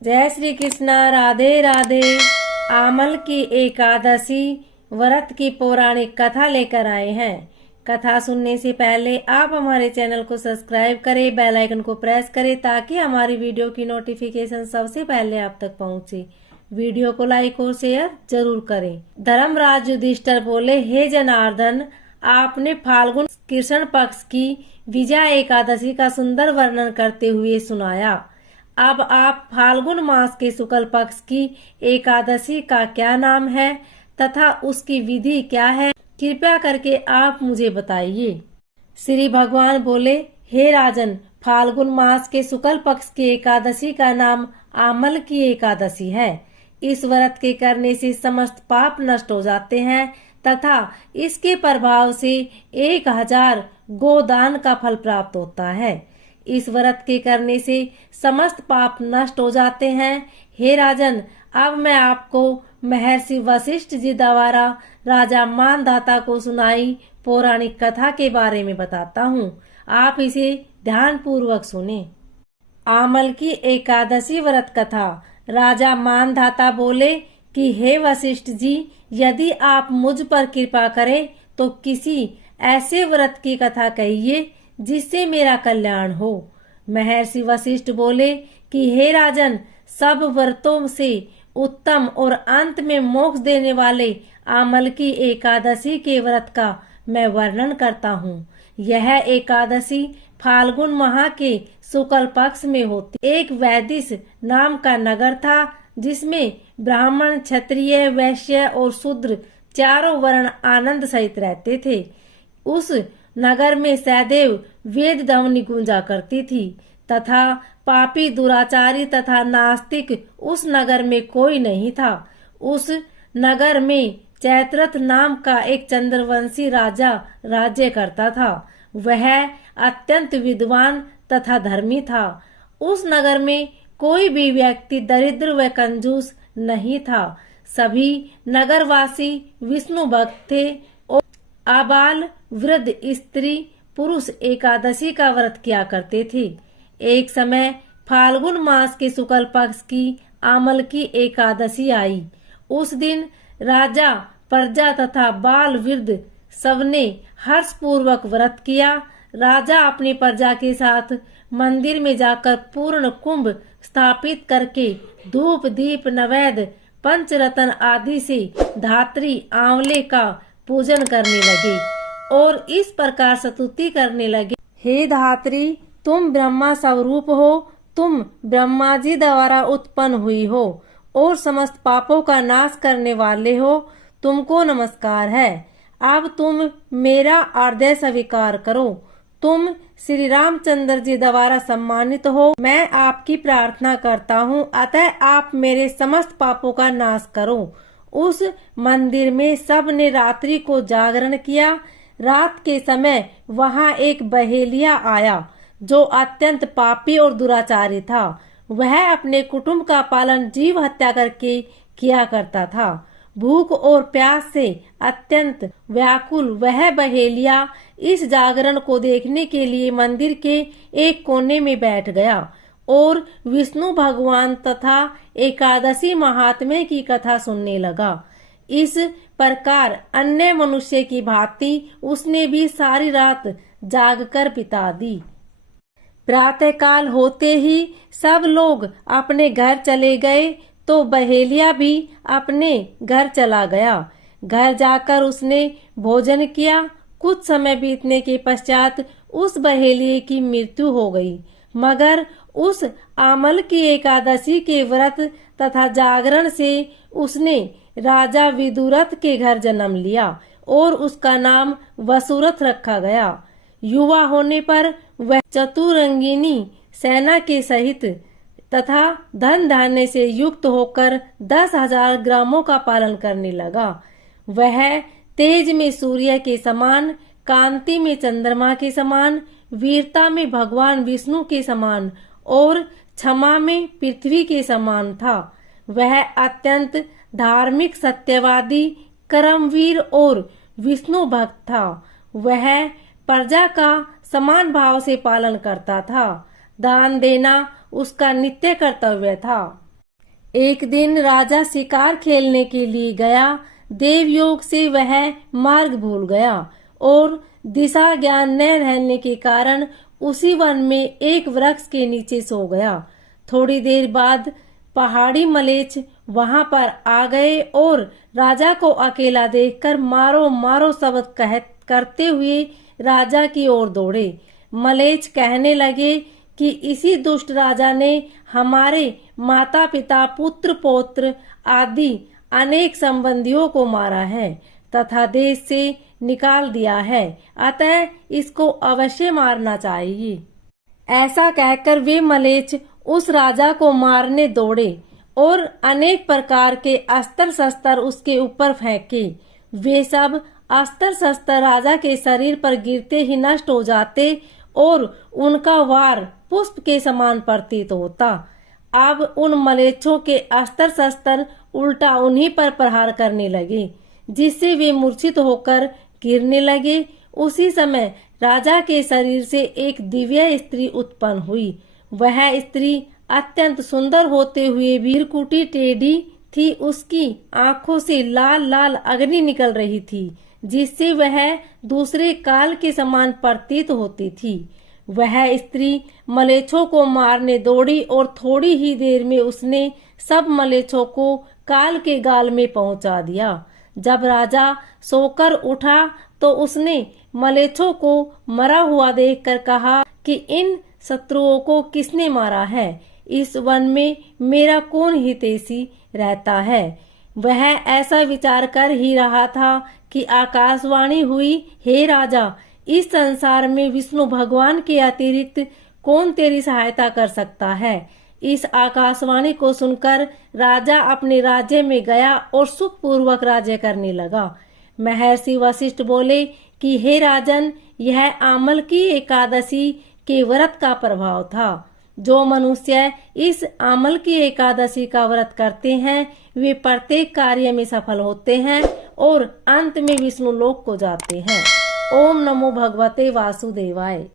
जय श्री कृष्णा। राधे राधे। आमल की एकादशी व्रत की पौराणिक कथा लेकर आए हैं। कथा सुनने से पहले आप हमारे चैनल को सब्सक्राइब करें, बेल आइकन को प्रेस करें ताकि हमारी वीडियो की नोटिफिकेशन सबसे पहले आप तक पहुंचे। वीडियो को लाइक और शेयर जरूर करें। धर्मराज युधिष्ठिर बोले, हे जनार्दन, आपने फाल्गुन कृष्ण पक्ष की विजया एकादशी का सुंदर वर्णन करते हुए सुनाया। अब आप फाल्गुन मास के शुक्ल पक्ष की एकादशी का क्या नाम है तथा उसकी विधि क्या है, कृपया करके आप मुझे बताइए। श्री भगवान बोले, हे राजन, फाल्गुन मास के शुक्ल पक्ष की एकादशी का नाम आमल की एकादशी है। इस व्रत के करने से समस्त पाप नष्ट हो जाते हैं तथा इसके प्रभाव से 1000 गोदान का फल प्राप्त होता है। इस व्रत के करने से समस्त पाप नष्ट हो जाते हैं। हे राजन, अब मैं आपको महर्षि वशिष्ठ जी द्वारा राजा मानधाता को सुनाई पौराणिक कथा के बारे में बताता हूँ। आप इसे ध्यान पूर्वक सुने। आमल की एकादशी व्रत कथा। राजा मानधाता बोले कि हे वशिष्ठ जी, यदि आप मुझ पर कृपा करें तो किसी ऐसे व्रत की कथा कहिए जिससे मेरा कल्याण हो। महर्षि वशिष्ठ बोले कि हे राजन, सब व्रतों से उत्तम और अंत में मोक्ष देने वाले आमल की एकादशी के व्रत का मैं वर्णन करता हूँ। यह एकादशी फाल्गुन माह के शुक्ल पक्ष में होती। एक वैदिश नाम का नगर था जिसमें ब्राह्मण, क्षत्रिय, वैश्य और शूद्र चारों वर्ण आनंद सहित रहते थे। उस नगर में सदैव वेद ध्वनि गूंजा करती थी तथा पापी, दुराचारी तथा नास्तिक उस नगर में कोई नहीं था। उस नगर में चैत्रथ नाम का एक चंद्रवंशी राजा राज्य करता था। वह अत्यंत विद्वान तथा धर्मी था। उस नगर में कोई भी व्यक्ति दरिद्र व कंजूस नहीं था। सभी नगरवासी विष्णु भक्त थे और आबाल, वृद्ध, स्त्री, पुरुष एकादशी का व्रत किया करते थे। एक समय फाल्गुन मास के शुक्ल पक्ष की आमल की एकादशी आई। उस दिन राजा, प्रजा तथा बाल, वृद्ध सबने हर्ष पूर्वक व्रत किया। राजा अपनी प्रजा के साथ मंदिर में जाकर पूर्ण कुंभ स्थापित करके धूप, दीप, नैवेद्य, पंचरत्न आदि से धात्री आंवले का पूजन करने लगे और इस प्रकार स्तुति करने लगे, हे धात्री, तुम ब्रह्मा स्वरूप हो, तुम ब्रह्मा जी द्वारा उत्पन्न हुई हो और समस्त पापों का नाश करने वाले हो। तुमको नमस्कार है। अब तुम मेरा आदेश स्वीकार करो। तुम श्री रामचंद्र जी द्वारा सम्मानित हो। मैं आपकी प्रार्थना करता हूँ, अतः आप मेरे समस्त पापों का नाश करो। उस मंदिर में सब ने रात्रि को जागरण किया। रात के समय वहाँ एक बहेलिया आया जो अत्यंत पापी और दुराचारी था। वह अपने कुटुंब का पालन जीव हत्या करके किया करता था। भूख और प्यास से अत्यंत व्याकुल वह बहेलिया इस जागरण को देखने के लिए मंदिर के एक कोने में बैठ गया और विष्णु भगवान तथा एकादशी महात्म्य की कथा सुनने लगा। इस प्रकार अन्य मनुष्य की भांति उसने भी सारी रात जागकर बिता दी। प्रातःकाल होते ही सब लोग अपने घर चले गए तो बहेलिया भी अपने घर चला गया। घर जाकर उसने भोजन किया। कुछ समय बीतने के पश्चात उस बहेलिये की मृत्यु हो गई। मगर उस आमल की एकादशी के व्रत तथा जागरण से उसने राजा विदुरथ के घर जन्म लिया और उसका नाम वसुरथ रखा गया। युवा होने पर वह चतुरंगिनी सेना के सहित तथा धन धान्य से युक्त होकर 10,000 ग्रामों का पालन करने लगा। वह तेज में सूर्य के समान, कांति में चंद्रमा के समान, वीरता में भगवान विष्णु के समान और क्षमा में पृथ्वी के समान था। वह अत्यंत धार्मिक, सत्यवादी, कर्मवीर और विष्णु भक्त था। वह प्रजा का समान भाव से पालन करता था। दान देना उसका नित्य कर्तव्य था। एक दिन राजा शिकार खेलने के लिए गया। देवयोग से वह मार्ग भूल गया और दिशा ज्ञान न रहने के कारण उसी वन में एक वृक्ष के नीचे सो गया। थोड़ी देर बाद पहाड़ी मलेच्छ वहां पर आ गए और राजा को अकेला देखकर मारो मारो शब्द करते हुए राजा की ओर दौड़े। मलेच्छ कहने लगे कि इसी दुष्ट राजा ने हमारे माता पिता पुत्र पौत्र आदि अनेक संबंधियों को मारा है तथा देश से निकाल दिया है, अतः इसको अवश्य मारना चाहिए। ऐसा कहकर वे मलेच्छ उस राजा को मारने दौड़े और अनेक प्रकार के अस्त्र शस्त्र उसके ऊपर फेंके। वे सब अस्त्र शस्त्र राजा के शरीर पर गिरते ही नष्ट हो जाते और उनका वार पुष्प के समान प्रतीत होता। अब उन मलेच्छों के अस्त्र शस्त्र उल्टा उन्हीं पर प्रहार करने लगे, जिससे वे मूर्छित होकर गिरने लगे। उसी समय राजा के शरीर से एक दिव्य स्त्री उत्पन्न हुई। वह स्त्री अत्यंत सुंदर होते हुए वीरकुटी टेढ़ी थी। उसकी आंखों से लाल लाल अग्नि निकल रही थी, जिससे वह दूसरे काल के समान प्रतीत होती थी। वह स्त्री मलेच्छों को मारने दौड़ी और थोड़ी ही देर में उसने सब मलेच्छों को काल के गाल में पहुंचा दिया। जब राजा सोकर उठा तो उसने मलेच्छों को मरा हुआ देखकर कहा कि इन शत्रुओं को किसने मारा है? इस वन में मेरा कौन हितैषी रहता है? वह ऐसा विचार कर ही रहा था कि आकाशवाणी हुई, हे राजा, इस संसार में विष्णु भगवान के अतिरिक्त कौन तेरी सहायता कर सकता है? इस आकाशवाणी को सुनकर राजा अपने राज्य में गया और सुखपूर्वक राज्य करने लगा। महर्षि वशिष्ठ बोले कि हे राजन, यह आमल की एकादशी के व्रत का प्रभाव था। जो मनुष्य इस आमल की एकादशी का व्रत करते हैं वे प्रत्येक कार्य में सफल होते हैं और अंत में विष्णु लोक को जाते हैं। ओम नमो भगवते वासुदेवाय।